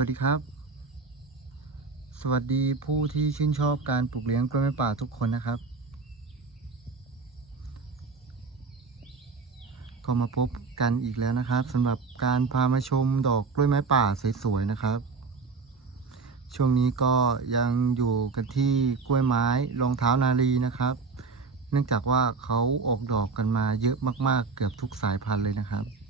วัสดีครับ สวัสดีผู้ที่ชื่นชอบการปลูกเลี้ยงกล้วยไม้ป่าทุกคนนะครับ ก็มาพบกันอีกแล้วนะครับสำหรับการพามาชมดอกกล้วยไม้ป่าสวยๆนะครับ ช่วงนี้ก็ยังอยู่กันที่กล้วยไม้รองเท้านาลีนะครับ เนื่องจากว่าเขาออกดอกกันมาเยอะมากๆ เกือบทุกสายพันธุ์เลยนะครับ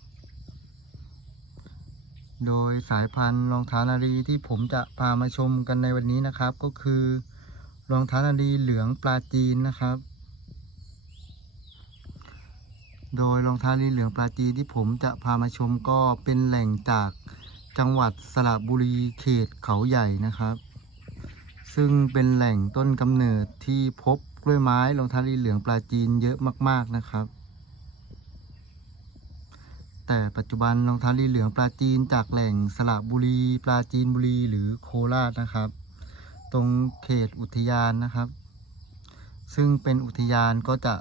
โดยสายพันธุ์รองเท้านารีที่ผมจะพามาชมกันในวันนี้นะครับ ก็คือรองเท้านารีเหลืองปลาจีนนะครับ โดยรองเท้านารีเหลืองปลาจีนที่ผมจะพามาชมก็เป็นแหล่งจากจังหวัดสระบุรีเขตเขาใหญ่นะครับ ซึ่งเป็นแหล่งต้นกำเนิดที่พบกล้วยไม้รองเท้านารีเหลืองปลาจีนเยอะมาก ๆนะครับ แต่ปัจจุบันรองเท้าลีเหลืองปลาจีนจากแหล่งสระบุรี ปลาจีนบุรีหรือโคราชนะครับ ตรงเขตอุทยานนะครับ ซึ่งเป็นอุทยานก็จะ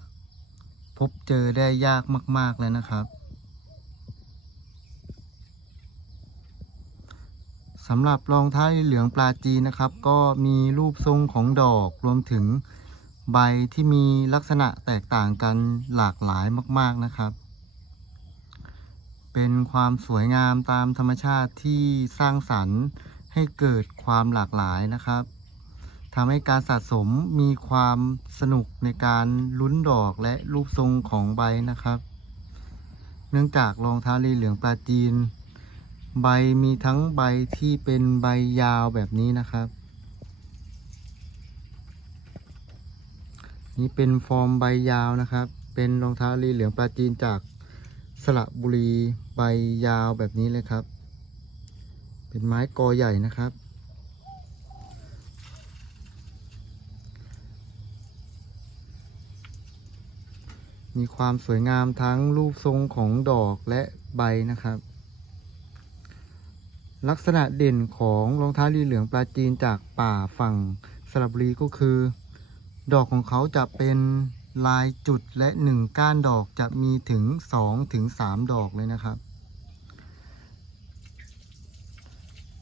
พบเจอได้ยากมาก ๆ เลยนะครับสำหรับรองเท้าลีเหลืองปลาจีนนะครับ ก็มีรูปทรงของดอกรวมถึงใบที่มีลักษณะแตกต่างกันหลากหลายมาก ๆนะครับ เป็นความสวยงามตามธรรมชาติที่สร้างสรรค์ให้เกิดความหลากหลายนะครับทำให้การสะสมมีความสนุกในการลุ้นดอกและรูปทรงของใบนะครับ เนื่องจากรองเท้าลีเหลืองปลาจีน ใบมีทั้งใบที่เป็นใบยาวแบบนี้นะครับ นี่เป็นฟอร์มใบยาวนะครับ เป็นรองเท้าลีเหลืองปลาจีนจาก สระบุรีใบยาวแบบนี้เลยครับ เป็นไม้กอใหญ่นะครับ มีความสวยงามทั้งรูปทรงของดอกและใบนะครับ ลักษณะเด่นของรองเท้าลีเหลืองปลาจีนจากป่าฝั่งสระบุรีก็คือ ดอกของเขาจะเป็น ลายจุดและหนึ่งก้านดอกจะมีถึงสองถึงสามดอกเลยนะครับ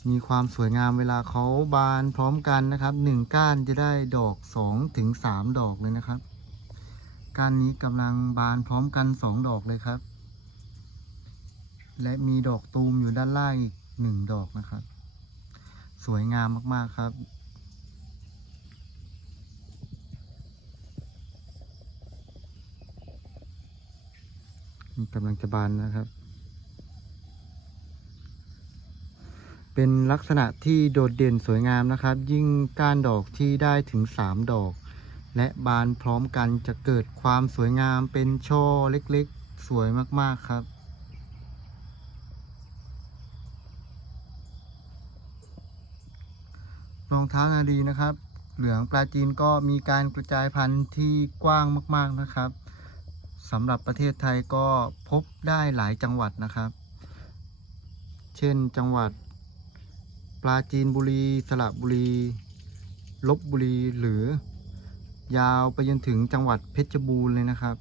มีความสวยงามเวลาเขาบานพร้อมกันนะครับหนึ่งก้านจะได้ดอกสองถึงสามดอกเลยนะครับ ก้านนี้กำลังบานพร้อมกันสองดอกเลยครับ และมีดอกตูมอยู่ด้านล่างอีกหนึ่งดอกนะครับ สวยงามมากๆครับ กำลังจะบานนะครับ เป็นลักษณะที่โดดเด่นสวยงามนะครับ ยิ่งก้านดอกที่ได้ถึง 3 ดอก และบานพร้อมกันจะเกิดความสวยงามเป็นช่อเล็กๆ สวยมากๆครับรองเท้านาดีนะครับ เหลืองปลาจีนก็มีการกระจายพันธุ์ที่กว้างมาก ๆนะครับ สำหรับประเทศไทยก็พบได้หลายจังหวัดนะครับ เช่นจังหวัด ปราจีนบุรี สระบุรีลบบุรีหรือยาวไปจนถึงจังหวัดเพชรบูรณ์เลยนะครับ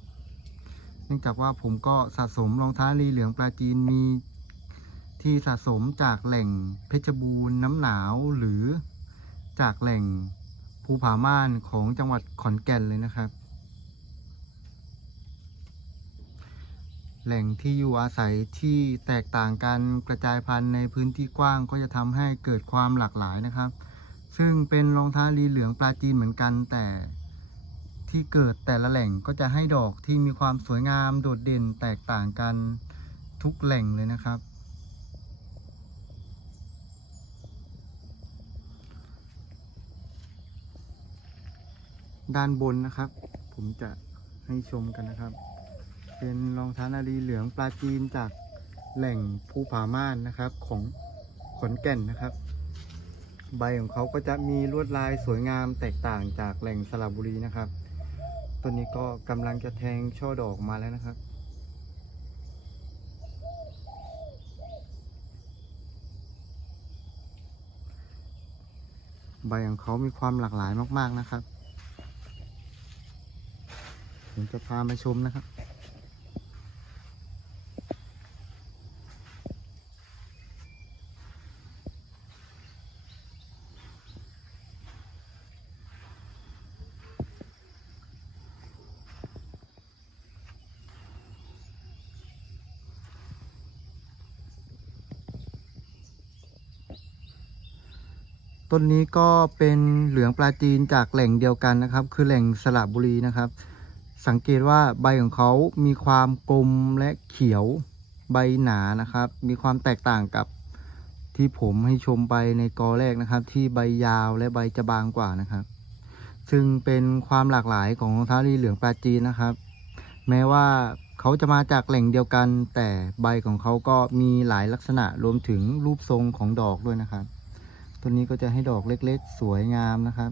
เนื่องจากว่าผมก็สะสมรองเท้าลีเหลืองปลาจีนมีที่สะสมจากแหล่งเพชรบูรณ์น้ำหนาวหรือจากแหล่งภูผาม่านของจังหวัดขอนแก่นเลยนะครับ แหล่งที่อยู่อาศัยที่แตกต่างกันกระจายพันธุ์ในพื้นที่กว้างก็จะทำให้เกิดความหลากหลายนะครับ ซึ่งเป็นรองเท้าลีเหลืองปลาจีนเหมือนกันแต่ที่เกิดแต่ละแหล่งก็จะให้ดอกที่มีความสวยงามโดดเด่นแตกต่างกันทุกแหล่งเลยนะครับ ด้านบนนะครับ ผมจะให้ชมกันนะครับ เป็นรองเท้านารีเหลืองปลาจีนจากแหล่งภูผาม่านนะครับของขอนแก่นนะครับ ใบของเขาก็จะมีลวดลายสวยงามแตกต่างจากแหล่งสระบุรีนะครับต้นนี้ก็กำลังจะแทงช่อดอกมาแล้วนะครับ ใบของเขามีความหลากหลายมาก ๆนะครับผมจะพามาชมนะครับ ต้นนี้ก็เป็นเหลืองปลาจีนจากแหล่งเดียวกันนะครับ คือแหล่งสระบุรีนะครับ สังเกตว่าใบของเขามีความกลมและเขียวใบหนานะครับ มีความแตกต่างกับที่ผมให้ชมไปในกอแรกนะครับ ที่ใบยาวและใบจะบางกว่านะครับ ซึ่งเป็นความหลากหลายของรองเท้าลีเหลืองปลาจีนนะครับ แม้ว่าเขาจะมาจากแหล่งเดียวกัน แต่ใบของเขาก็มีหลายลักษณะรวมถึงรูปทรงของดอกด้วยนะครับ ต้นนี้ก็จะให้ดอกเล็กๆ สวยงามนะครับ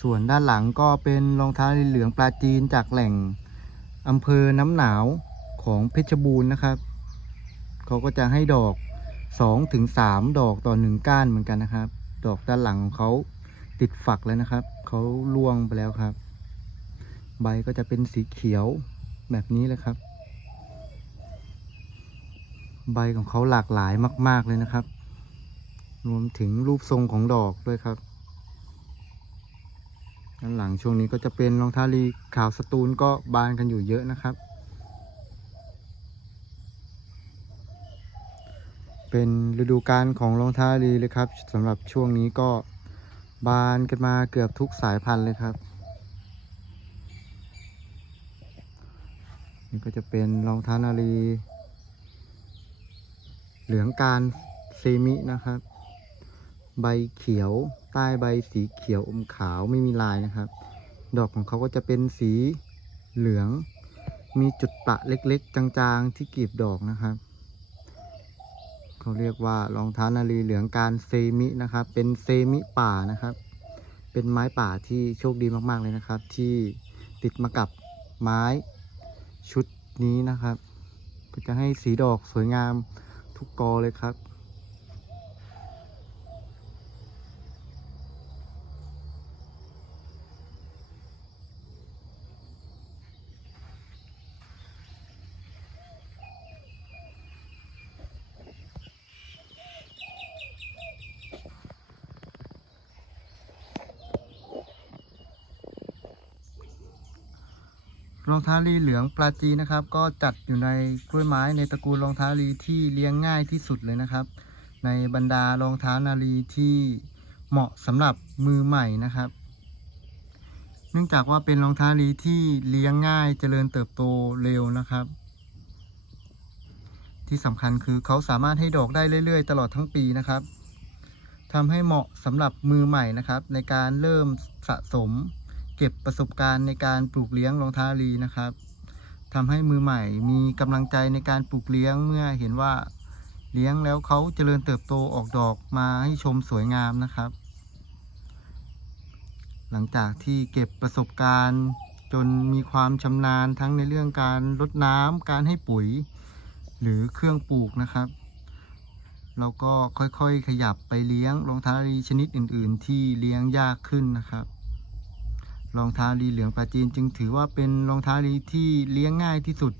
ส่วนด้านหลังก็เป็นรองเท้าลีเหลืองปลาจีนจากแหล่งอำเภอน้ำหนาวของเพชรบูรณ์นะครับ เขาก็จะให้ดอก2ถึง3ดอกต่อหนึ่งก้านเหมือนกันนะครับ ดอกด้านหลังของเขาติดฝักแล้วนะครับ เขาล่วงไปแล้วครับ ใบก็จะเป็นสีเขียวแบบนี้เลยครับ ใบของเขาหลากหลายมาก ๆ เลยนะครับ รวมถึงรูปทรงของดอกด้วยครับด้านหลังช่วงนี้ก็จะเป็นรองเท้าลีขาวสตูลก็บานกันอยู่เยอะนะครับ เป็นฤดูกาลของรองเท้าลีเลยครับสำหรับช่วงนี้ก็บานกันมาเกือบทุกสายพันธุ์เลยครับนี่ก็จะเป็นรองเท้านาลี เหลืองการเซมินะครับ ใบเขียวใต้ใบสีเขียวอมขาวไม่มีลายนะครับ ดอกของเขาก็จะเป็นสีเหลือง มีจุดปะเล็กๆ จางๆที่กลีบดอกนะครับ เขาเรียกว่ารองเท้านาลีเหลืองการเซมินะครับ เป็นเซมิป่านะครับ เป็นไม้ป่าที่โชคดีมากๆเลยนะครับ ที่ติดมากับไม้ชุดนี้นะครับ ก็จะให้สีดอกสวยงาม ทุกกอเลยครับ รองเท้าลีเหลืองปลาจีนะครับ ก็จัดอยู่ในกล้วยไม้ในตระกูลรองเท้าลีที่เลี้ยงง่ายที่สุดเลยนะครับ ในบรรดารองเท้านาลีที่เหมาะสำหรับมือใหม่นะครับ เนื่องจากว่าเป็นรองเท้าลีที่เลี้ยงง่ายเจริญเติบโตเร็วนะครับ ที่สำคัญคือเขาสามารถให้ดอกได้เรื่อยๆ ตลอดทั้งปีนะครับทำให้เหมาะสำหรับมือใหม่นะครับ ในการเริ่มสะสม เก็บประสบการณ์ในการปลูกเลี้ยงรองเท้าลีนะครับทำให้มือใหม่มีกำลังใจในการปลูกเลี้ยงเมื่อเห็นว่าเลี้ยงแล้วเขาเจริญเติบโตออกดอกมาให้ชมสวยงามนะครับ หลังจากที่เก็บประสบการณ์จนมีความชำนาญทั้งในเรื่องการรดน้ำการให้ปุ๋ย หรือเครื่องปลูกนะครับ เราก็ค่อยๆขยับไปเลี้ยงรองเท้าลีชนิดอื่น ๆ ที่เลี้ยงยากขึ้นนะครับ รองเท้าลีเหลืองปลาจีน จึงถือว่าเป็นรองเท้าลีที่เลี้ยงง่ายที่สุด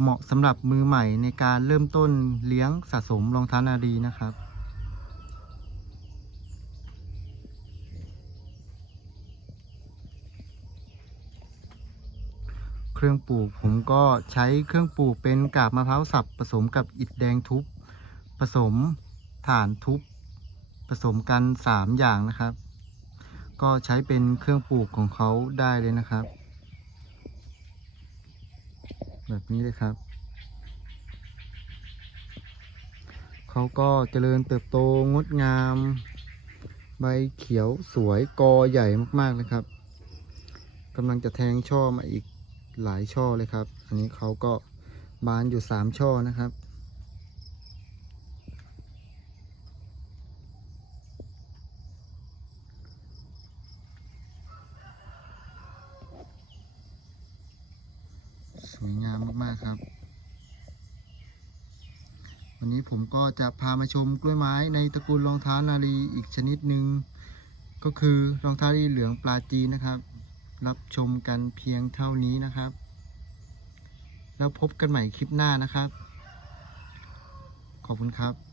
เหมาะสำหรับมือใหม่ในการเริ่มต้นเลี้ยงสะสมรองเท้านาลีนะครับเครื่องปลูกผมก็ใช้เครื่องปลูกเป็นกาบมะพร้าวสับผสมกับอิฐแดงทุบ ผสมถ่านทุบ ผสมกันสามอย่างนะครับ ก็ใช้เป็นเครื่องปลูกของเขาได้เลยนะครับ แบบนี้เลยครับ เขาก็เจริญเติบโตงดงาม ใบเขียวสวยกอใหญ่มากๆเลยครับกำลังจะแทงช่อมาอีกหลายช่อเลยครับ อันนี้เขาก็บานอยู่สามช่อนะครับ สวยงา มากครับ วันนี้ผมก็จะพามาชมกล้วยไม้ในตระกูลรองเท้านาลีอีกชนิดหนึ่งก็คือรองเท้านาลีเหลืองปลาจีนะครับ รับชมกันเพียงเท่านี้นะครับ แล้วพบกันใหม่คลิปหน้านะครับ ขอบคุณครับ